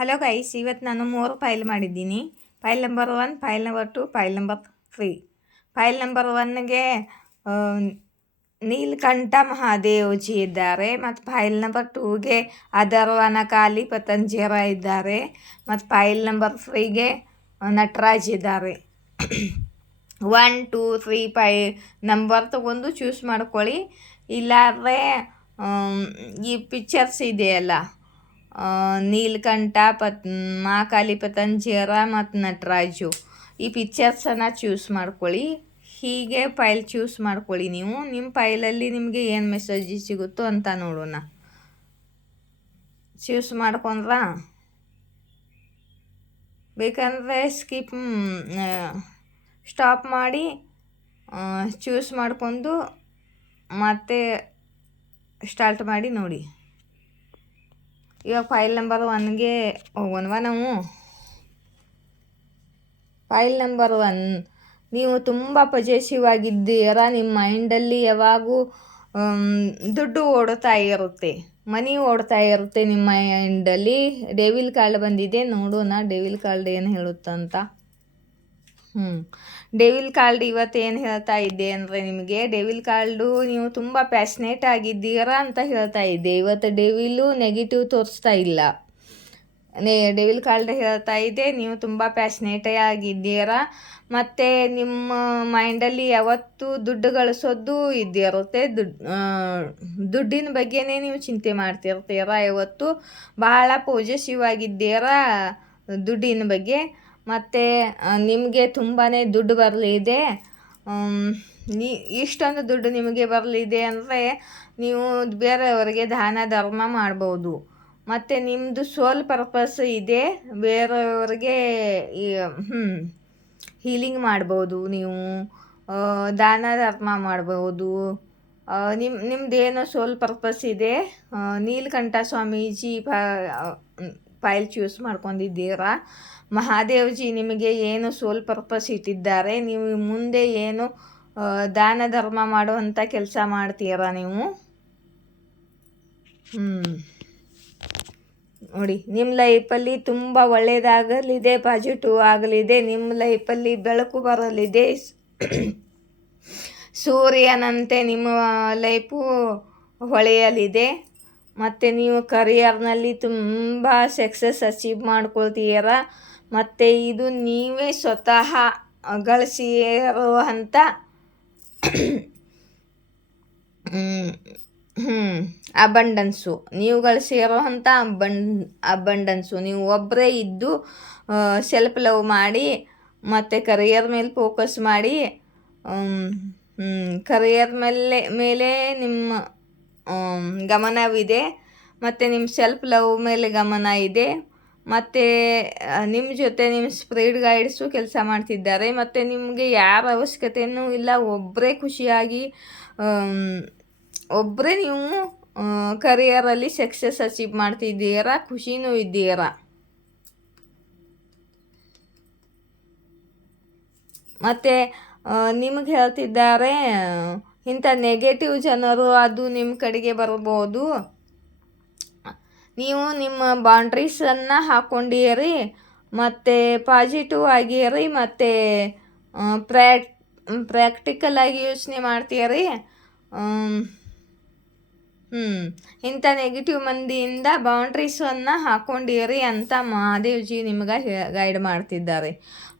Hello guys, ಇವತ್ತು ನಾನು 3 pile ಮಾಡಿದ್ದೀನಿ. Pile number 1, pile number 2, pile number 3. Pile number 1ಗೆ ನೀಲಕಂಠ ಮಹಾದೇವಜಿ ಇದ್ದಾರೆ, ಮತ್ತು ಫೈಲ್ ನಂಬರ್ 2ಗೆ ಅದರ್ವನಕಾಲಿ ಪತಂಜರ ಇದ್ದಾರೆ, ಮತ್ತು ಫೈಲ್ ನಂಬರ್ 3ಗೆ ನಟರಾಜ್ ಇದ್ದಾರೆ. 1, 2, 3, 5 ನಂಬರ್ ತಗೊಂಡು ಚೂಸ್ ಮಾಡ್ಕೊಳ್ಳಿ. ಇಲ್ಲಾಂದರೆ ಈ ಪಿಕ್ಚರ್ಸ್ ಇದೆಯಲ್ಲ, ನೀಲಕಂಠ ಮಹಾಕಾಲಿ ಪತಂಜರ ಮತ್ತು ನಟರಾಜು, ಈ ಪಿಕ್ಚರ್ಸನ್ನು ಚೂಸ್ ಮಾಡ್ಕೊಳ್ಳಿ. ಹೀಗೆ ಫೈಲ್ ಚೂಸ್ ಮಾಡ್ಕೊಳ್ಳಿ. ನೀವು ನಿಮ್ಮ ಫೈಲಲ್ಲಿ ನಿಮಗೆ ಏನು ಮೆಸೇಜ್ ಸಿಗುತ್ತೋ ಅಂತ ನೋಡೋಣ. ಚೂಸ್ ಮಾಡ್ಕೊಂಡ್ರ ಬೇಕಂದರೆ ಸ್ಟಾಪ್ ಮಾಡಿ ಚೂಸ್ ಮಾಡ್ಕೊಂಡು ಮತ್ತೆ ಸ್ಟಾರ್ಟ್ ಮಾಡಿ ನೋಡಿ. ಇವಾಗ ಫೈಲ್ ನಂಬರ್ 1ಗೆ ಹೋಗೋಣವಾ ನಾವು. ಫೈಲ್ ನಂಬರ್ 1, ನೀವು ತುಂಬ ಪಾಸಿಟಿವ್ ಆಗಿದ್ದೀರಾ. ನಿಮ್ಮ ಮೈಂಡಲ್ಲಿ ಯಾವಾಗೂ ದುಡ್ಡು ಓಡ್ತಾ ಇರುತ್ತೆ, ಮನಿ ಓಡ್ತಾ ಇರುತ್ತೆ ನಿಮ್ಮ ಮೈಂಡಲ್ಲಿ. ಡೆವಿಲ್ ಕಾರ್ಡ್ ಬಂದಿದೆ, ನೋಡೋಣ ಡೆವಿಲ್ ಕಾರ್ಡ್ ಏನು ಹೇಳುತ್ತಂತ. ಡೆವಿಲ್ ಕಾರ್ಡ್ ಇವತ್ತು ಏನು ಹೇಳ್ತಾ ಇದ್ದೆ ಅಂದರೆ, ನಿಮಗೆ ಡೆವಿಲ್ ಕಾರ್ಡು ನೀವು ತುಂಬ ಪ್ಯಾಷನೇಟ್ ಆಗಿದ್ದೀರಾ ಅಂತ ಹೇಳ್ತಾ ಇದ್ದೆ. ಇವತ್ತು ಡೆವಿಲು ನೆಗೆಟಿವ್ ತೋರಿಸ್ತಾ ಇಲ್ಲ. ಡೆವಿಲ್ ಕಾರ್ಡ್ ಹೇಳ್ತಾ ಇದೆ, ನೀವು ತುಂಬ ಪ್ಯಾಷನೇಟೇ ಆಗಿದ್ದೀರಾ, ಮತ್ತು ನಿಮ್ಮ ಮೈಂಡಲ್ಲಿ ಯಾವತ್ತೂ ದುಡ್ಡು ಗಳಿಸೋದು ಇದ್ದಿರುತ್ತೆ. ದುಡ್ಡಿನ ಬಗ್ಗೆನೇ ನೀವು ಚಿಂತೆ ಮಾಡ್ತಿರ್ತೀರ. ಯಾವತ್ತು ಬಹಳ ಪಾಸಿಟಿವ್ ಆಗಿದ್ದೀರಾ ದುಡ್ಡಿನ ಬಗ್ಗೆ. ಮತ್ತು ನಿಮಗೆ ತುಂಬಾ ದುಡ್ಡು ಬರಲಿದೆ. ಇಷ್ಟೊಂದು ದುಡ್ಡು ನಿಮಗೆ ಬರಲಿದೆ ಅಂದರೆ ನೀವು ಬೇರೆಯವರಿಗೆ ದಾನ ಧರ್ಮ ಮಾಡ್ಬೋದು. ಮತ್ತು ನಿಮ್ಮದು ಸೋಲ್ ಪರ್ಪಸ್ ಇದೆ, ಬೇರೆಯವರಿಗೆ ಹೀಲಿಂಗ್ ಮಾಡ್ಬೋದು, ನೀವು ದಾನ ಧರ್ಮ ಮಾಡ್ಬೋದು. ನಿಮ್ಮದೇನೋ ಸೋಲ್ ಪರ್ಪಸ್ ಇದೆ. ನೀಲಕಂಠ ಸ್ವಾಮೀಜಿ ಫೈಲ್ ಚೂಸ್ ಮಾಡ್ಕೊಂಡಿದ್ದೀರಾ. ಮಹಾದೇವ್ಜಿ ನಿಮಗೆ ಏನು ಸೋಲ್ ಪರ್ಪಸ್ ಇಟ್ಟಿದ್ದಾರೆ. ನೀವು ಮುಂದೆ ಏನು ದಾನ ಧರ್ಮ ಮಾಡುವಂಥ ಕೆಲಸ ಮಾಡ್ತೀರಾ ನೀವು. ನೋಡಿ, ನಿಮ್ಮ ಲೈಫಲ್ಲಿ ತುಂಬ ಒಳ್ಳೆಯದಾಗಲಿದೆ, ಪಾಸಿಟಿವ್ ಆಗಲಿದೆ. ನಿಮ್ಮ ಲೈಫಲ್ಲಿ ಬೆಳಕು ಬರಲಿದೆ. ಸೂರ್ಯನಂತೆ ನಿಮ್ಮ ಲೈಫು ಹೊಳೆಯಲಿದೆ. ಮತ್ತು ನೀವು ಕರಿಯರ್ನಲ್ಲಿ ತುಂಬ ಸಕ್ಸಸ್ ಅಚೀವ್ ಮಾಡ್ಕೊಳ್ತೀರ. ಮತ್ತು ಇದು ನೀವೇ ಸ್ವತಃ ಗಳಿಸಿರುವಂಥ ಅಬಂಡನ್ಸು, ನೀವು ಗಳಿಸಿರುವಂಥ ಅಬಂಡನ್ಸು. ನೀವು ಒಬ್ಬರೇ ಇದ್ದು ಸೆಲ್ಫ್ ಲವ್ ಮಾಡಿ, ಮತ್ತು ಕರಿಯರ್ ಮೇಲೆ ಫೋಕಸ್ ಮಾಡಿ, ಕರಿಯರ್ ಮೇಲೆ ನಿಮ್ಮ ಗಮನವಿದೆ, ಮತ್ತು ನಿಮ್ಮ ಸೆಲ್ಫ್ ಲವ್ ಮೇಲೆ ಗಮನ ಇದೆ. ಮತ್ತು ನಿಮ್ಮ ಜೊತೆ ನಿಮ್ಮ ಸ್ಪಿರಿಟ್ ಗೈಡ್ಸು ಕೆಲಸ ಮಾಡ್ತಿದ್ದಾರೆ. ಮತ್ತು ನಿಮಗೆ ಯಾರ ಅವಶ್ಯಕತೆಯೂ ಇಲ್ಲ. ಒಬ್ಬರೇ ಖುಷಿಯಾಗಿ, ಒಬ್ಬರೇ ನೀವು ಕರಿಯರಲ್ಲಿ ಸಕ್ಸಸ್ ಅಚೀವ್ ಮಾಡ್ತಿದ್ದೀರಾ, ಖುಷಿನೂ ಇದ್ದೀರಾ. ಮತ್ತು ನಿಮಗೆ ಹೇಳ್ತಿದ್ದಾರೆ, ಇಂಥ ನೆಗೆಟಿವ್ ಜನರು ಅದು ನಿಮ್ಮ ಕಡೆಗೆ ಬರ್ಬೋದು. ನೀವು ನಿಮ್ಮ ಬೌಂಡ್ರೀಸನ್ನು ಹಾಕ್ಕೊಂಡಿರಿ, ಮತ್ತು ಪಾಸಿಟಿವ್ ಆಗಿರಿ, ಮತ್ತು ಪ್ರಾಕ್ಟಿಕಲ್ ಆಗಿ ಯೋಚನೆ ಮಾಡ್ತೀರಿ. ಇಂಥ ನೆಗೆಟಿವ್ ಮಂದಿಯಿಂದ ಬೌಂಡ್ರೀಸನ್ನು ಹಾಕ್ಕೊಂಡಿರಿ ಅಂತ ಮಹಾದೇವ್ಜಿ ನಿಮ್ಗೆ ಗೈಡ್ ಮಾಡ್ತಿದ್ದಾರೆ.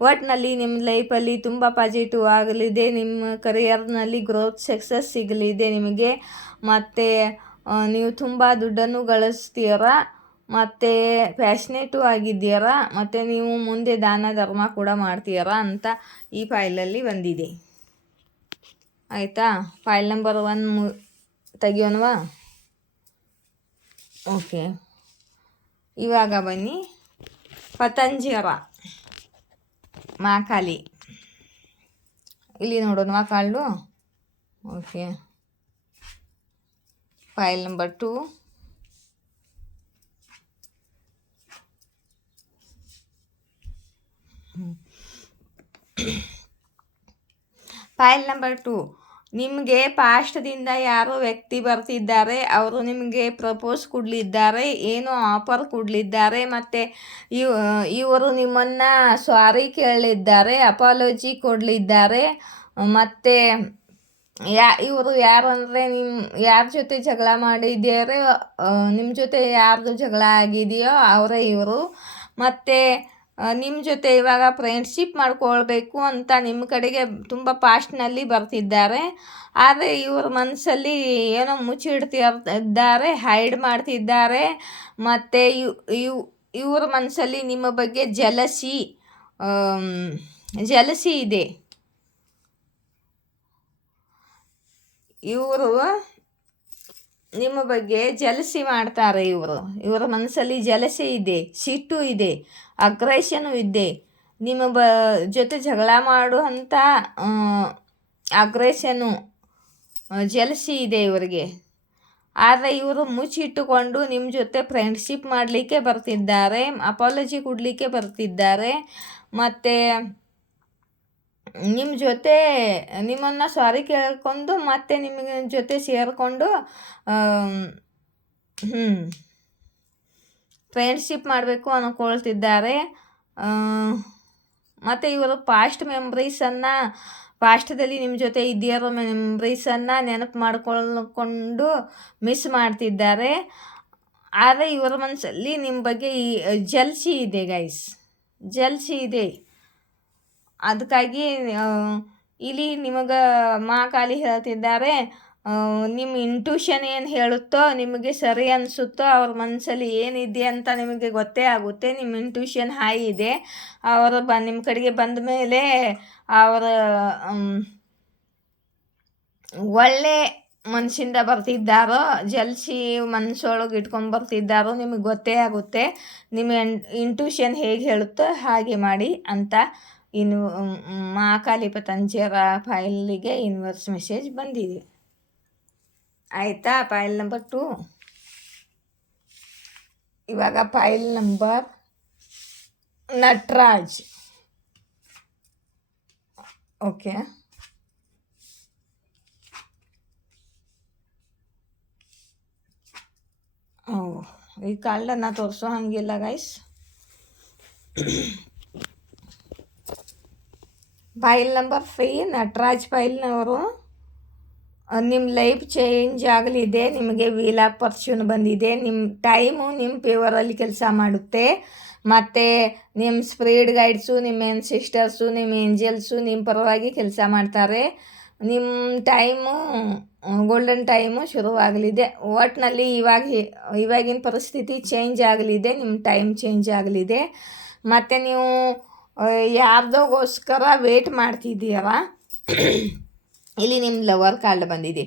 ಒಟ್ಟಿನಲ್ಲಿ ನಿಮ್ಮ ಲೈಫಲ್ಲಿ ತುಂಬ ಪಾಸಿಟಿವ್ ಆಗಲಿದೆ. ನಿಮ್ಮ ಕರಿಯರ್ನಲ್ಲಿ ಗ್ರೋತ್ ಸಕ್ಸಸ್ ಸಿಗಲಿದೆ ನಿಮಗೆ. ಮತ್ತು ನೀವು ತುಂಬ ದುಡ್ಡನ್ನು ಗಳಿಸ್ತೀರ, ಮತ್ತು ಪ್ಯಾಷನೇಟು ಆಗಿದ್ದೀರಾ, ಮತ್ತು ನೀವು ಮುಂದೆ ದಾನ ಧರ್ಮ ಕೂಡ ಮಾಡ್ತೀರಾ ಅಂತ ಈ ಫೈಲಲ್ಲಿ ಬಂದಿದೆ. ಆಯಿತಾ? File number 1 ತೆಗಿಯೋಣವಾ? ಓಕೆ, ಇವಾಗ ಬನ್ನಿ. ಪತಂಜರ ಮಹಾಕಾಲಿ, ಇಲ್ಲಿ ನೋಡೋಣವಾ card. Okay, pile number 2, pile number 2. ನಿಮಗೆ ಪಾಸ್ಟ್ದಿಂದ ಯಾರೋ ವ್ಯಕ್ತಿ ಬರ್ತಿದ್ದಾರೆ, ಅವರು ನಿಮಗೆ ಪ್ರಪೋಸ್ ಕೊಡಲಿದ್ದಾರೆ, ಏನೋ ಆಫರ್ ಕೊಡಲಿದ್ದಾರೆ, ಮತ್ತು ಇವರು ನಿಮ್ಮನ್ನು ಸಾರಿ ಕೇಳಲಿದ್ದಾರೆ, ಅಪಾಲಜಿ ಕೊಡಲಿದ್ದಾರೆ. ಮತ್ತು ಇವರು ಯಾರಂದರೆ ಯಾರ ಜೊತೆ ಜಗಳ ಮಾಡಿದ್ದೀರೋ, ನಿಮ್ಮ ಜೊತೆ ಯಾರ್ದು ಜಗಳ ಆಗಿದೆಯೋ ಅವರೇ ಇವರು. ಮತ್ತು ನಿಮ್ಮ ಜೊತೆ ಇವಾಗ ಫ್ರೆಂಡ್ಶಿಪ್ ಮಾಡ್ಕೊಳ್ಬೇಕು ಅಂತ ನಿಮ್ಮ ಕಡೆಗೆ ತುಂಬ ಪಾಸ್ಟ್ನಲ್ಲಿ ಬರ್ತಿದ್ದಾರೆ. ಆದರೆ ಇವ್ರ ಮನಸ್ಸಲ್ಲಿ ಏನೋ ಮುಚ್ಚಿಡ್ತಿದ್ದಾರೆ, ಹೈಡ್ ಮಾಡ್ತಿದ್ದಾರೆ. ಮತ್ತು ಇವ್ರ ಮನಸ್ಸಲ್ಲಿ ನಿಮ್ಮ ಬಗ್ಗೆ ಜಲಸಿ ಇದೆ. ಇವರು ನಿಮ್ಮ ಬಗ್ಗೆ ಜಲಸಿ ಮಾಡ್ತಾರೆ. ಇವರ ಮನಸ್ಸಲ್ಲಿ ಜಲಸಿ ಇದೆ, ಸಿಟ್ಟು ಇದೆ, ಅಗ್ರೆಷನು ಇದೆ. ನಿಮ್ಮ ಜೊತೆ ಜಗಳ ಮಾಡುವಂಥ ಅಗ್ರೆಷನು, ಜಲಸಿ ಇದೆ ಇವರಿಗೆ. ಆದರೆ ಇವರು ಮುಚ್ಚಿಟ್ಟುಕೊಂಡು ನಿಮ್ಮ ಜೊತೆ ಫ್ರೆಂಡ್ಶಿಪ್ ಮಾಡಲಿಕ್ಕೆ ಬರ್ತಿದ್ದಾರೆ, ಅಪಾಲಜಿ ಕೊಡಲಿಕ್ಕೆ ಬರ್ತಿದ್ದಾರೆ. ಮತ್ತು ನಿಮ್ಮ ಜೊತೆ ನಿಮ್ಮನ್ನು ಸಾರಿ ಕೇಳ್ಕೊಂಡು ಮತ್ತೆ ನಿಮ್ಮ ಜೊತೆ ಸೇರಿಕೊಂಡು ಫ್ರೆಂಡ್ಶಿಪ್ ಮಾಡಬೇಕು ಅಂದ್ಕೊಳ್ತಿದ್ದಾರೆ. ಮತ್ತು ಇವರು ಪಾಸ್ಟ್ದಲ್ಲಿ ನಿಮ್ಮ ಜೊತೆ ಇದ್ದಿರೋ ಮೆಮ್ರೀಸನ್ನು ನೆನಪು ಮಾಡಿಕೊಂಡು ಮಿಸ್ ಮಾಡ್ತಿದ್ದಾರೆ. ಆದರೆ ಇವರ ಮನಸ್ಸಲ್ಲಿ ನಿಮ್ಮ ಬಗ್ಗೆ ಜಲ್ಸಿ ಇದೆ ಗೈಸ್, ಜಲ್ಸಿ ಇದೆ. ಅದಕ್ಕಾಗಿ ಇಲ್ಲಿ ನಿಮಗೆ ಮಹಾಕಾಲಿ ಹೇಳ್ತಿದ್ದಾರೆ, ನಿಮ್ಮ ಇಂಟ್ಯೂಷನ್ ಏನು ಹೇಳುತ್ತೋ, ನಿಮಗೆ ಸರಿ ಅನಿಸುತ್ತೋ, ಅವ್ರ ಮನಸ್ಸಲ್ಲಿ ಏನಿದೆ ಅಂತ ನಿಮಗೆ ಗೊತ್ತೇ ಆಗುತ್ತೆ. ನಿಮ್ಮ ಇಂಟ್ಯೂಷನ್ ಹೈ ಇದೆ. ನಿಮ್ಮ ಕಡೆಗೆ ಬಂದ ಮೇಲೆ ಅವರ ಒಳ್ಳೆ ಮನಸ್ಸಿಂದ ಬರ್ತಿದ್ದಾರೋ, ಜಲ್ಸಿ ಮನಸ್ಸೊಳಗೆ ಇಟ್ಕೊಂಡು ಬರ್ತಿದ್ದಾರೋ ನಿಮಗೆ ಗೊತ್ತೇ ಆಗುತ್ತೆ. ನಿಮ್ಮ ಇಂಟ್ಯೂಷನ್ ಹೇಗೆ ಹೇಳುತ್ತೋ ಹಾಗೆ ಮಾಡಿ ಅಂತ ಮಹಾಕಾಲಿ ಪತಂಜರ ಫೈಲಿಗೆ ಯೂನಿವರ್ಸ್ ಮೆಸೇಜ್ ಬಂದಿದೆ. ಆಯಿತಾ? File number 2. ಇವಾಗ ಫೈಲ್ ನಂಬರ್ ನಟರಾಜ್. ಓಕೆ, ಈ ಕಾರ್ಡನ್ನು ತೋರಿಸೋ ಹಂಗಿಲ್ಲ ಗೈಸ್. ಫೈಲ್ ನಂಬರ್ 3 ನಟರಾಜ್ ಫೈಲ್ನವರು. ನಿಮ್ಮ ಲೈಫ್ ಚೇಂಜ್ ಆಗಲಿದೆ. ನಿಮಗೆ ವೀಲ್ ಆಫ್ ಫಾರ್ಚೂನ್ ಬಂದಿದೆ. ನಿಮ್ಮ ಟೈಮು ನಿಮ್ಮ ಫೇವರಲ್ಲಿ ಕೆಲಸ ಮಾಡುತ್ತೆ. ಮತ್ತು ನಿಮ್ಮ ಸ್ಪಿರಿಟ್ ಗೈಡ್ಸು, ನಿಮ್ಮ ಸಿಸ್ಟರ್ಸು, ನಿಮ್ಮ ಏಂಜಲ್ಸು ನಿಮ್ಮ ಪರವಾಗಿ ಕೆಲಸ ಮಾಡ್ತಾರೆ. ನಿಮ್ಮ ಟೈಮು ಗೋಲ್ಡನ್ ಟೈಮು ಶುರುವಾಗಲಿದೆ. ಒಟ್ಟಿನಲ್ಲಿ ಇವಾಗಿನ ಪರಿಸ್ಥಿತಿ ಚೇಂಜ್ ಆಗಲಿದೆ, ನಿಮ್ಮ ಟೈಮ್ ಚೇಂಜ್ ಆಗಲಿದೆ. ಮತ್ತು ನೀವು ಯಾರ್ದೋಗೋಸ್ಕರ ವೇಟ್ ಮಾಡ್ತಿದ್ದೀರ. ಇಲ್ಲಿ ನಿಮ್ಮ ಲವರ್ ಕಾರ್ಡ್ ಬಂದಿದೆ.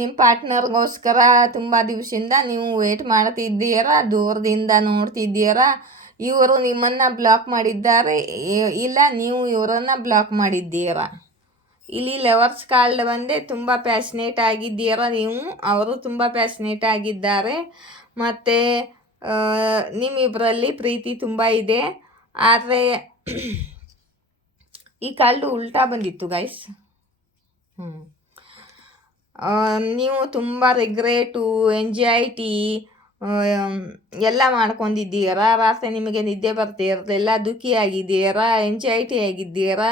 ನಿಮ್ಮ ಪಾರ್ಟ್ನರ್ಗೋಸ್ಕರ ತುಂಬ ದಿವಸದಿಂದ ನೀವು ವೇಟ್ ಮಾಡ್ತಿದ್ದೀರಾ, ದೂರದಿಂದ ನೋಡ್ತಿದ್ದೀರಾ. ಇವರು ನಿಮ್ಮನ್ನು ಬ್ಲಾಕ್ ಮಾಡಿದ್ದಾರೆ, ಇಲ್ಲ ನೀವು ಇವರನ್ನು ಬ್ಲಾಕ್ ಮಾಡಿದ್ದೀರಾ. ಇಲ್ಲಿ ಲವರ್ಸ್ ಕಾರ್ಡ್ ಬಂದೆ ತುಂಬ ಪ್ಯಾಷನೇಟ್ ಆಗಿದ್ದೀರಾ ನೀವು, ಅವರು ತುಂಬ ಪ್ಯಾಷನೇಟ್ ಆಗಿದ್ದಾರೆ. ಮತ್ತು ನಿಮ್ಮಿಬ್ಬರಲ್ಲಿ ಪ್ರೀತಿ ತುಂಬ ಇದೆ. ಆದರೆ ಈ ಕಾರ್ಡು ಉಲ್ಟಾ ಬಂದಿತ್ತು ಗೈಸ್. ನೀವು ತುಂಬ ರಿಗ್ರೆಟು, ಎಂಜೈಟಿ ಎಲ್ಲ ಮಾಡ್ಕೊಂಡಿದ್ದೀರಾ. ರಾತ್ರಿ ನಿಮಗೆ ನಿದ್ದೆ ಬರ್ತಿರಲಿಲ್ಲ, ದುಃಖಿಯಾಗಿದ್ದೀರಾ, ಎಂಜೈಟಿ ಆಗಿದ್ದೀರಾ,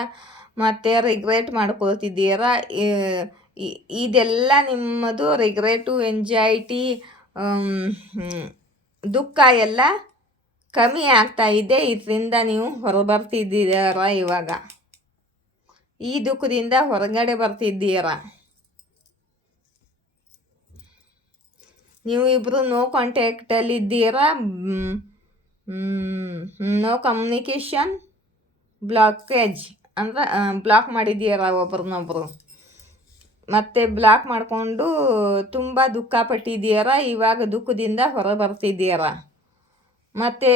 ಮತ್ತು ರಿಗ್ರೆಟ್ ಮಾಡ್ಕೊಳ್ತಿದ್ದೀರಾ. ಇದೆಲ್ಲ ನಿಮ್ಮದು ರಿಗ್ರೆಟು, ಎಂಜೈಟಿ, ದುಃಖ ಎಲ್ಲ ಕಮ್ಮಿ ಆಗ್ತಾ ಇದೆ. ಇದರಿಂದ ನೀವು ಹೊರಬರ್ತಿದ್ದೀರಾ. ಇವಾಗ ಈ ದುಃಖದಿಂದ ಹೊರಗಡೆ ಬರ್ತಿದ್ದೀರಾ. ನೀವು ಇಬ್ಬರು ನೋ ಕಾಂಟ್ಯಾಕ್ಟಲ್ಲಿದ್ದೀರಾ. ನೋ ಕಮ್ಯುನಿಕೇಷನ್, ಬ್ಲಾಕೇಜ್ ಅಂದರೆ ಬ್ಲಾಕ್ ಮಾಡಿದ್ದೀರಾ ಒಬ್ರನ್ನೊಬ್ರು. ಮತ್ತು ಬ್ಲಾಕ್ ಮಾಡಿಕೊಂಡು ತುಂಬ ದುಃಖ ಪಟ್ಟಿದ್ದೀರಾ. ಇವಾಗ ದುಃಖದಿಂದ ಹೊರಬರ್ತಿದ್ದೀರಾ. ಮತ್ತು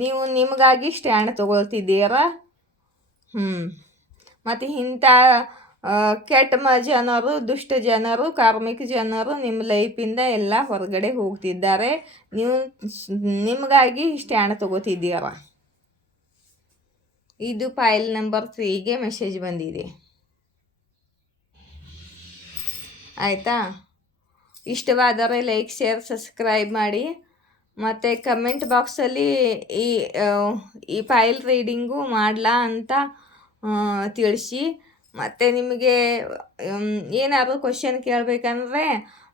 ನೀವು ನಿಮಗಾಗಿ ಸ್ಟ್ಯಾಂಡ್ ತೊಗೊಳ್ತಿದ್ದೀರಾ. ಮತ್ತು ಇಂಥ ಕೆಟ್ಟ ಜನರು, ದುಷ್ಟ ಜನರು, ಕಾರ್ಮಿಕ ಜನರು ನಿಮ್ಮ ಲೈಫಿಂದ ಎಲ್ಲ ಹೊರಗಡೆ ಹೋಗ್ತಿದ್ದಾರೆ. ನೀವು ನಿಮಗಾಗಿ ಸ್ಟ್ಯಾಂಡ್ ತೊಗೋತಿದ್ದೀರ. ಇದು ಫೈಲ್ ನಂಬರ್ 3ಗೆ ಮೆಸೇಜ್ ಬಂದಿದೆ. ಆಯಿತಾ? ಇಷ್ಟವಾದರೆ ಲೈಕ್, ಶೇರ್, ಸಬ್ಸ್ಕ್ರೈಬ್ ಮಾಡಿ. ಮತ್ತು ಕಮೆಂಟ್ ಬಾಕ್ಸಲ್ಲಿ ಈ ಈ ಫೈಲ್ ರೀಡಿಂಗು ಮಾಡಲಾ ಅಂತ ತಿಳಿಸಿ. ಮತ್ತು ನಿಮಗೆ ಏನಾದರೂ ಕ್ವಶನ್ ಕೇಳಬೇಕಂದ್ರೆ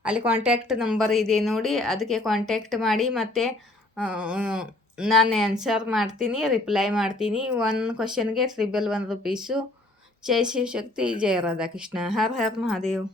ಅಲ್ಲಿ ಕಾಂಟ್ಯಾಕ್ಟ್ ನಂಬರ್ ಇದೆ ನೋಡಿ, ಅದಕ್ಕೆ ಕಾಂಟ್ಯಾಕ್ಟ್ ಮಾಡಿ. ಮತ್ತು ನಾನು ಆನ್ಸರ್ ಮಾಡ್ತೀನಿ, ರಿಪ್ಲೈ ಮಾಡ್ತೀನಿ. ಒಂದು ಕ್ವಶನ್ಗೆ ₹1 ರೂಪೀಸು. ಜೈ ಶಿವಶಕ್ತಿ, ಜಯ ರಾಧಾಕೃಷ್ಣ. ಹರ್ ಹರ್ ಮಹಾದೇವ್.